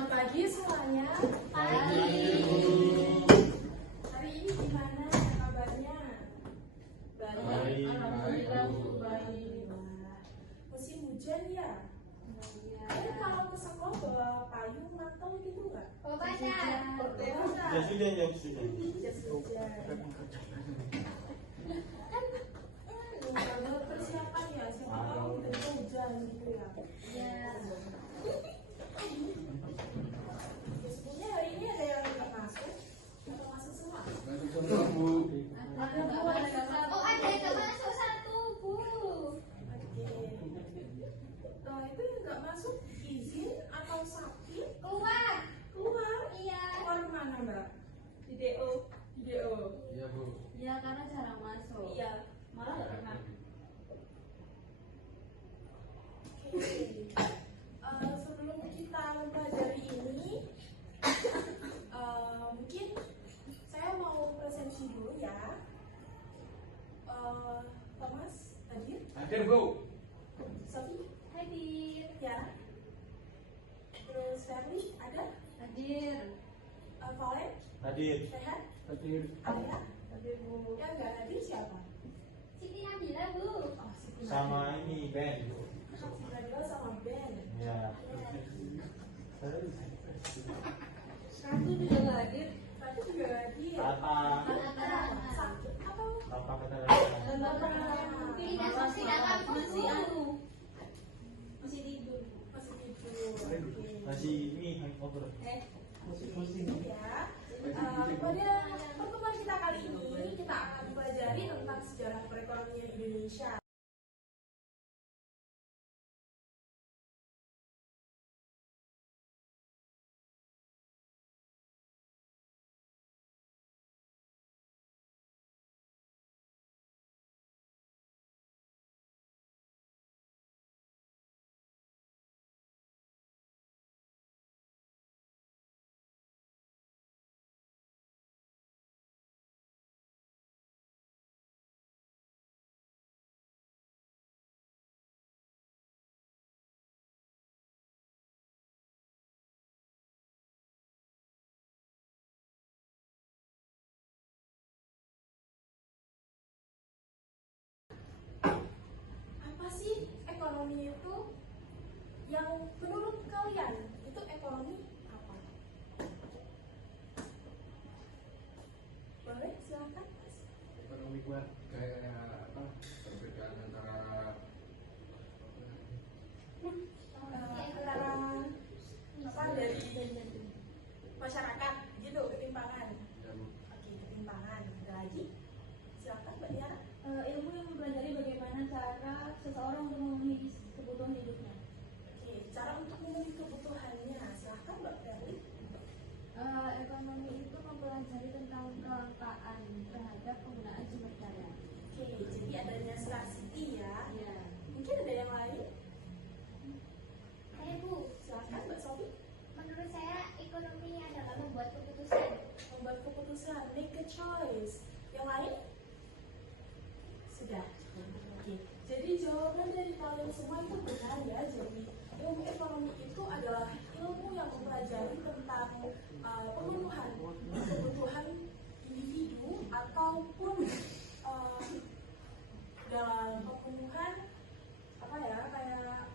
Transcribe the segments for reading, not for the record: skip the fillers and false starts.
Selamat pagi semuanya. Pagi. Hari ini gimana kabarnya? Baik. Alhamdulillah baik. Musim hujan ya? Tapi kalau ke sekolah bawa payung, mantel gitu nggak? Bawa pacar. Ya sudah, ya sudah. Jas hujan. Kalau persiapan ya, siapa tahu tiba-tiba hujan gitu ya. Ya. Sebenarnya hari ini ada yang nggak masuk atau masuk semua? Oh, ada yang nggak masuk satu, Bu. Oke. Nah, itu yang nggak masuk izin atau sakit Keluar. keluar? Iya. Keluar kemana Mbak? Di DO. Di DO. Iya, Bu. Ya, karena jarang masuk. Iya. Malah nggak pernah. Oke. Sebelum kita mempelajari ini, mungkin saya mau presentasi dulu ya. Thomas hadir, Hadir, Bu. Sofi Hadir. ya, terus Ferli ada, Hadir. Valen Hadir. sehat, Hadir. Alia, Hadir, Bu. yang nggak hadir siapa? Siti Nabila, Bu. Oh, Siti Sama ini, Ben. Siti Nabila sama Ben. Ya. Satu juga nggak hadir. Tadi juga hadir. Tata. Sakit atau Apa kata Tidak masih dalam masih masih tidur. masih tidur? Oke. Masih ini ngobrol. Masih pusing ya. Pada pertemuan kita kali ini kita akan mempelajari tentang sejarah perekonomian Indonesia. Apa sih ekonomi itu? Yang menurut kalian itu ekonomi apa? Boleh silakan. Ekonomi kuat kayak apa perbedaan antara Antara apa dari masyarakat gitu, ketimpangan. dan Oke, ketimpangan. Ada lagi? Silakan Mbak Tiara. Ilmu yang mempelajari bagaimana cara seseorang untuk memenuhi kebutuhan hidupnya. Oke, cara untuk memenuhi kebutuhannya. Silakan Mbak Ferli. Ekonomi itu mempelajari tentang kelangkaan terhadap penggunaan sumber daya. Oke, jadi adanya scarcity ya. Ya. Mungkin ada yang lain? Saya, Bu. Silakan Mbak Sofi. Menurut saya ekonomi adalah membuat keputusan. Membuat keputusan, make a choice. Yang lain? Sudah. Oke. Jadi jawaban dari kalian semua itu benar ya. Jadi ilmu ekonomi itu adalah ilmu yang mempelajari tentang pemenuhan kebutuhan individu ataupun dalam pemenuhan apa ya, kayak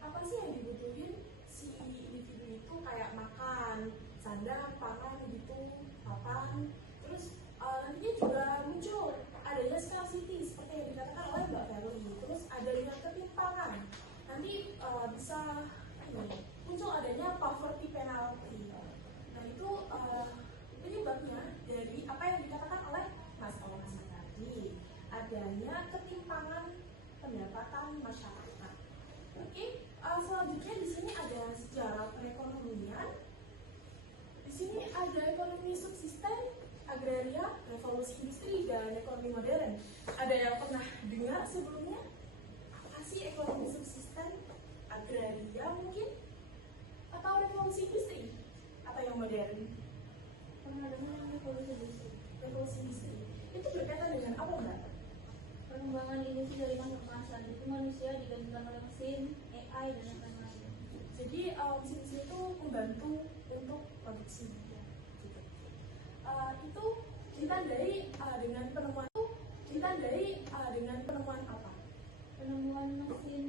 apa sih yang dibutuhin si individu itu, kayak makan, sandang, pangan gitu, papan. Terus nantinya juga muncul adanya scarcity seperti yang dikatakan oleh Mbak Ferli. Terus adanya ketimpangan. Nanti bisa muncul adanya poverty penalty. Nah itu penyebabnya dari apa yang dikatakan oleh Mas Thomas tadi, adanya ketimpangan pendapatan masyarakat. Oke, selanjutnya di sini ada sejarah perekonomian. Di sini ada ekonomi subsisten, agraria, revolusi industri, dan ekonomi modern. Ada yang pernah dengar sebelumnya? Apa sih ekonomi subsisten, agraria mungkin? Atau revolusi industri? Atau yang modern? Pernah dengar revolusi industri? Revolusi industri. Itu berkaitan dengan apa, Mbak? Pengembangan industri dari masa ke masa. Itu manusia digantikan oleh mesin, AI, dan lain-lain. Jadi mesin-mesin itu membantu untuk produksi gitu. Itu ditandai dengan apa? Penemuan mesin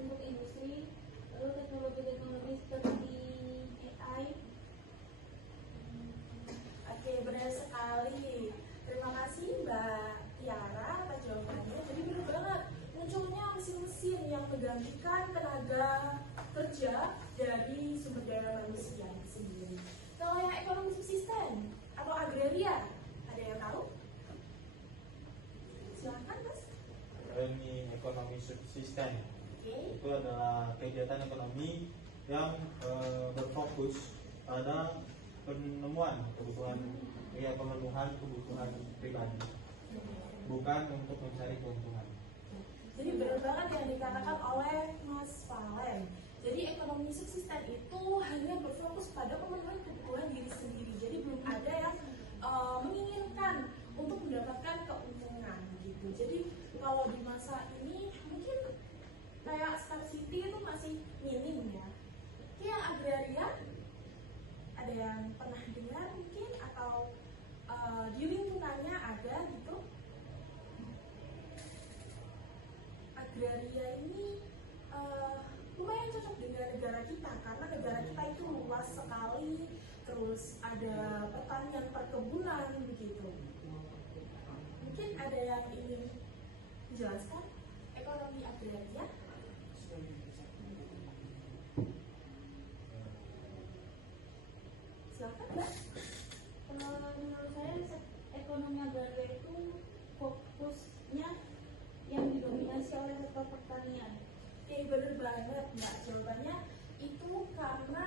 untuk industri, lalu teknologi-teknologi seperti AI. Oke, benar sekali. Terima kasih Mbak Tiara atas jawabannya. Jadi benar banget, munculnya mesin-mesin yang menggantikan tenaga kerja dari sumber daya manusia itu sendiri. Kalau yang ekonomi subsisten atau agraria, ada yang tahu? Silahkan Mas. Ini ekonomi subsisten. Oke. Itu adalah kegiatan ekonomi yang berfokus pada pemenuhan kebutuhan pribadi, bukan untuk mencari keuntungan. Jadi benar banget yang dikatakan oleh Mas Valen. Jadi ekonomi subsisten itu hanya berfokus pada pemenuhan kebutuhan diri sendiri. Jadi belum ada yang menginginkan untuk mendapatkan keuntungan gitu. Jadi kalau di masa ini mungkin kayak scarcity itu masih minim ya. Yang agraria ada yang pernah dengar mungkin atau di lingkungannya ada gitu. Agraria ini lumayan cocok dengan negara kita karena negara kita itu luas sekali, terus ada pertanian perkebunan begitu. Mungkin ada yang ingin menjelaskan ekonomi agraria? Silakan Mbak. Menurut saya ekonomi agraria itu fokusnya yang didominasi oleh sektor pertanian. Oke, bener banget Mbak. Jawabannya itu karena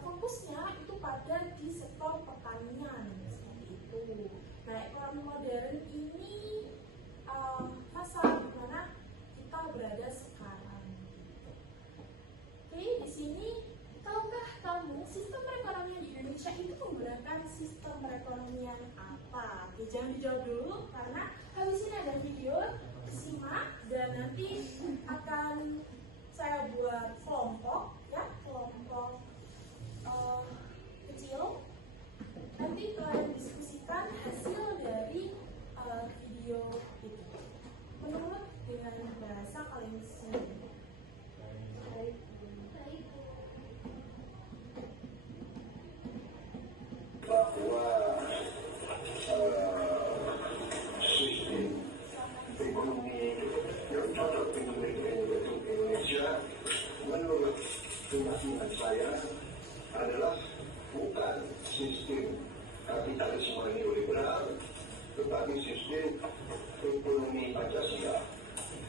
fokusnya itu pada di sektor pertanian seperti itu. Nah, ekonomi modern ini masa di mana kita berada sekarang. Oke, di sini tahukah kamu sistem perekonomian di Indonesia itu menggunakan sistem perekonomian apa? Oke, jangan dijawab dulu karena habis ini ada video, simak dan nanti akan saya buat kelompok ya, kelompok kecil. Nanti kalian diskusikan hasil dari video itu menurut dengan bahasa kalian sendiri. Baik. Bahwa sistem ekonomi yang cocok untuk Indonesia menurut keyakinan saya adalah bukan sistem kapitalisme neoliberal, tetapi sistem ekonomi Pancasila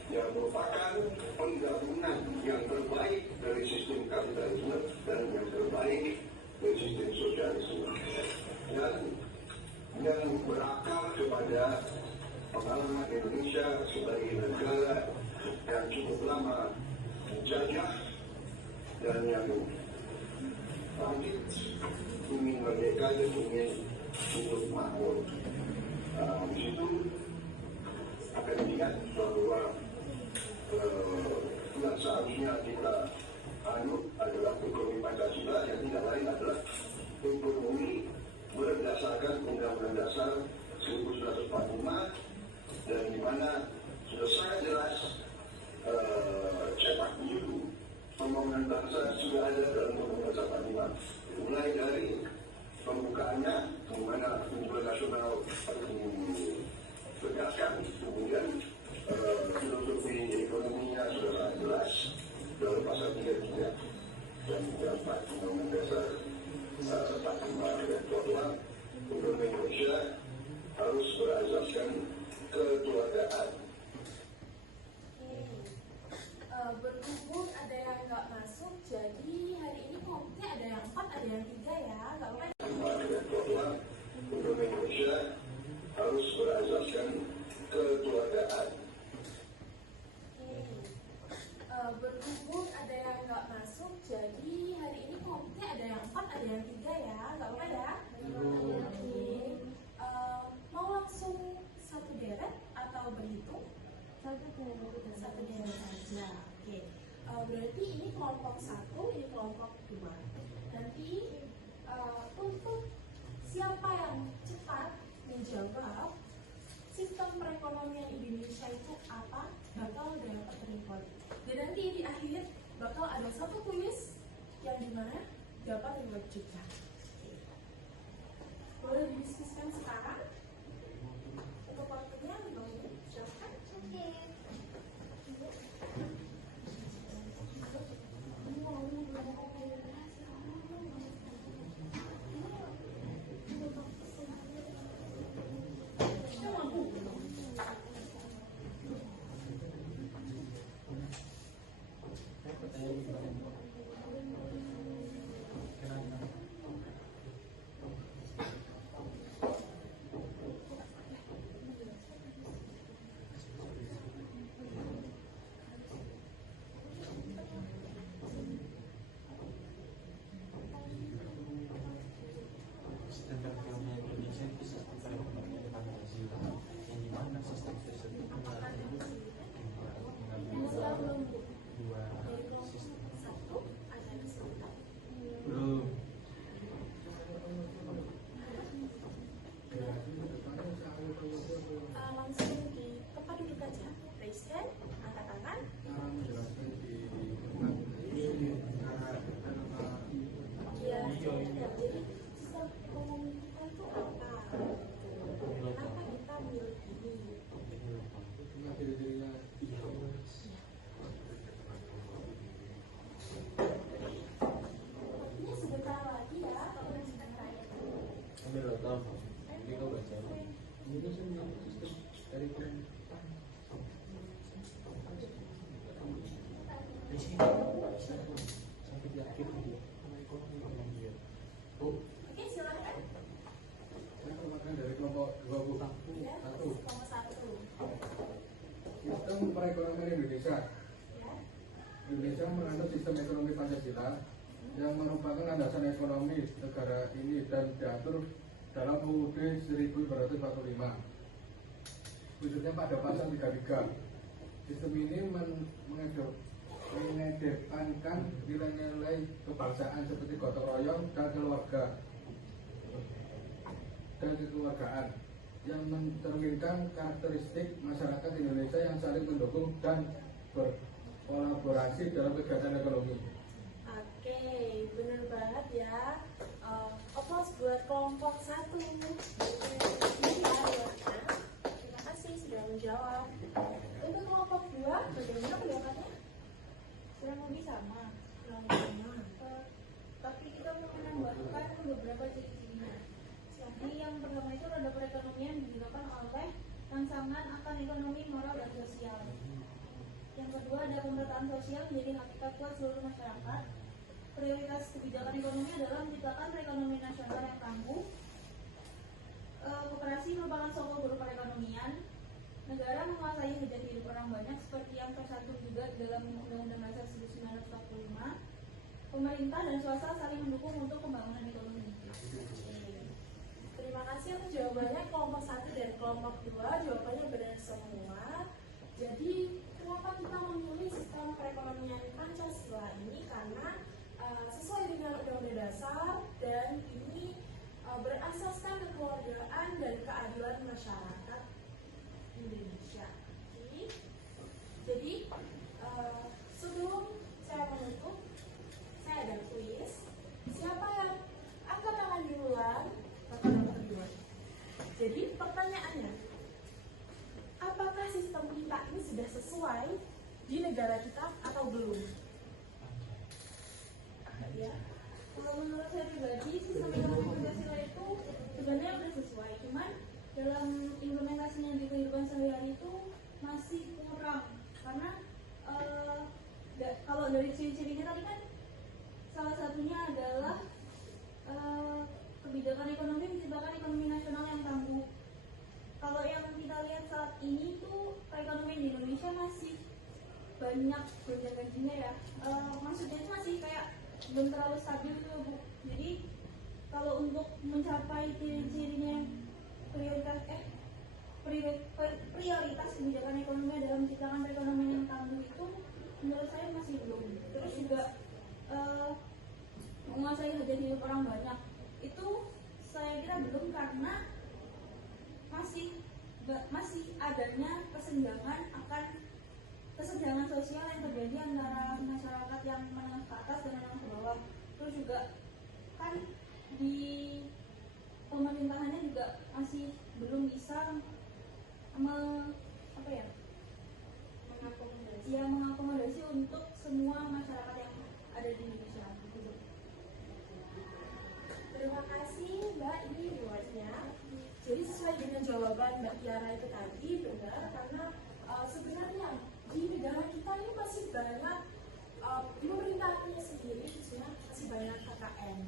yang merupakan penggabungan yang terbaik dari sistem kapitalisme dan yang terbaik dari sistem sosialisme, dan yang berakar kepada pengalaman Indonesia sebagai negara yang cukup lama menjajah dan yang bangkit ingin merdeka dan ingin hidup makmur. Di situ akan dilihat bahwa yang seharusnya kita anut adalah ekonomi Pancasila, yang tidak lain adalah ekonomi berdasarkan Undang-Undang Dasar 1945, dan di mana sudah sangat jelas cetak biru pembangunan bangsa sudah ada dalam Undang-Undang Dasar 45, mulai dari pembukaannya, di mana tujuan nasional ditegaskan, kemudian filosofi ekonominya sudah sangat jelas dalam pasal 33 dan 34 Undang-Undang Dasar 45, dan bahwa ekonomi Indonesia harus berasaskan kekeluargaan. Berhubung ada yang nggak masuk, jadi hari ini kelompoknya ada yang 4, ada yang 3 ya, nggak apa-apa. Dan bahwa ekonomi Indonesia harus berasaskan kekeluargaan. Berhubung ada yang nggak masuk, jadi hari ini kelompoknya ada yang 4, ada yang 3 ya, nggak apa-apa ya. Oke. Mau langsung satu deret atau berhitung? Satu Satu deret saja. Oke. Berarti ini kelompok 1, ini kelompok 2. Nanti untuk siapa yang cepat menjawab sistem perekonomian Indonesia itu apa, bakal dapat reward. Dan nanti di akhir bakal ada satu kuis yang dimana dapat reward juga. Boleh didiskusikan sekarang? Untuk waktunya 5 menit, silakan. Sistem perekonomian Indonesia itu sistem perekonomian Pancasila, yang dimana sistem tersebut mengandung dua sistem. Satu ada kesulitan. Belum. Langsung di tempat duduk aja. Raise hand, angkat tangan. Ya, jadi sistem ekonomi kita itu apa? Kenapa kita milih ini? Ini sebentar lagi ya, kalau udah sebentar ya. Ambil lontong. Jadi kau baca. Di sini sampai di akhir video. Oh, Oke, silakan. Dari kelompok 21. Ya, kelompok 1. Sistem perekonomian Indonesia. Ya. Indonesia menganut sistem ekonomi Pancasila yang merupakan landasan ekonomi negara ini dan diatur dalam UUD 1945, khususnya pada pasal 33. Sistem ini mengedepankan nilai-nilai kebangsaan seperti gotong royong dan kekeluargaan yang mencerminkan karakteristik masyarakat Indonesia yang saling mendukung dan berkolaborasi dalam kegiatan ekonomi. Oke, bener banget ya. Applause buat kelompok 1. Terima kasih sudah menjawab. Untuk kelompok 2, bagaimana pendapatnya? kurang lebih sama. Tapi kita mau menambahkan beberapa ciri-cirinya. Jadi yang pertama itu roda perekonomian digunakan oleh rangsangan akan ekonomi, moral, dan sosial. Yang kedua ada pemerataan sosial menjadi hakikat buat seluruh masyarakat. Prioritas kebijakan ekonomi adalah menciptakan perekonomian nasional yang tangguh. Koperasi merupakan sokol guru perekonomian. Negara menguasai hajat hidup orang banyak seperti yang tercantum juga dalam Undang-Undang Dasar 1945. Pemerintah dan swasta saling mendukung untuk pembangunan ekonomi. Terima kasih untuk jawabannya kelompok 1 dan kelompok 2. Jawabannya benar semua. Jadi, kenapa kita memilih sistem perekonomian Pancasila ini? Karena sesuai dengan Undang-Undang Dasar dan ini berasaskan kekeluargaan dan keadilan masyarakat Indonesia. Jadi sebelum saya menutup, saya ada kuis. Siapa yang angkat tangan duluan bakal dapat kedua. Jadi pertanyaannya, apakah sistem kita ini sudah sesuai di negara kita atau belum? Ya. Kalau menurut saya pribadi, sistem ekonomi Pancasila itu sebenarnya sudah sesuai, cuman dalam implementasinya di kehidupan sehari-hari itu masih kurang. Karena kalau dari ciri-cirinya tadi kan salah satunya adalah kebijakan ekonomi menciptakan ekonomi nasional yang tangguh. Kalau yang kita lihat saat ini tuh perekonomian di Indonesia masih banyak gonjang-ganjingnya ya. Maksudnya itu masih kayak belum terlalu stabil gitu Bu. Jadi kalau untuk mencapai ciri-cirinya prioritas kebijakan ekonomi dalam menciptakan perekonomian yang tangguh itu menurut saya masih belum. Terus juga menguasai hajat hidup orang banyak itu saya kira belum, karena masih adanya kesenjangan sosial yang terjadi antara masyarakat yang menengah ke atas dan menengah ke bawah. Terus juga kan di pemerintahannya juga masih belum bisa mengakomodasi untuk semua masyarakat yang ada di Indonesia. Terima kasih Mbak, ini luasnya. Jadi sesuai dengan jawaban Mbak Tiara itu tadi benar, karena sebenarnya di negara kita ini masih banyak pemerintahannya sendiri, khususnya masih banyak KKN,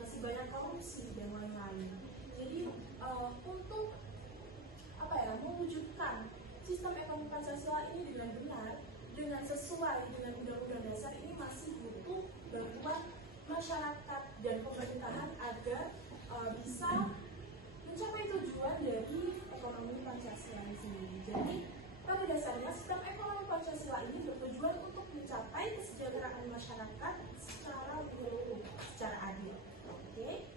masih banyak korupsi dan lain-lain. Jadi untuk mewujudkan sistem ekonomi Pancasila ini dengan benar, dengan sesuai dengan Undang-Undang Dasar ini masih butuh bantuan masyarakat dan pemerintahan agar bisa mencapai tujuan dari ekonomi Pancasila ini sendiri. Jadi pada dasarnya sistem ekonomi Pancasila ini bertujuan untuk mencapai kesejahteraan masyarakat secara menyeluruh, secara adil. Oke?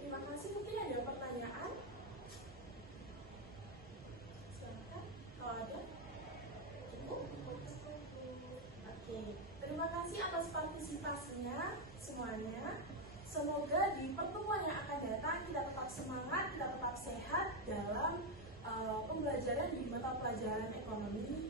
Terima kasih. Mungkin ada pertanyaan? Silakan, kalau ada. Cukup? Oke, terima kasih atas partisipasinya semuanya. Semoga di pertemuan yang akan datang kita tetap semangat, kita tetap sehat dalam pembelajaran di mata pelajaran ekonomi